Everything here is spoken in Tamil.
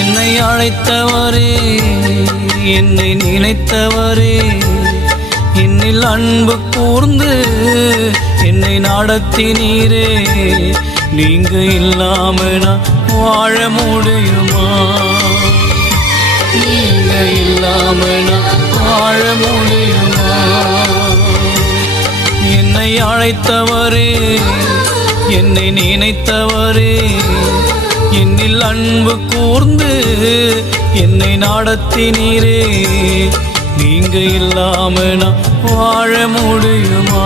என்னை அழைத்தவரே, என்னை நினைத்தவரே, என்னில் அன்பு கூர்ந்து என்னை நடத்தினீரே. நீங்க இல்லாம நான் வாழ முடியுமா? நீங்க இல்லாம நான் வாழ முடியுமா? என்னை அழைத்தவரே, என்னை நினைத்தவரே, என்னில் அன்பு கூர்ந்து என்னை நடத்தினீரே. நீங்க இல்லாம நான் வாழ முடியுமா?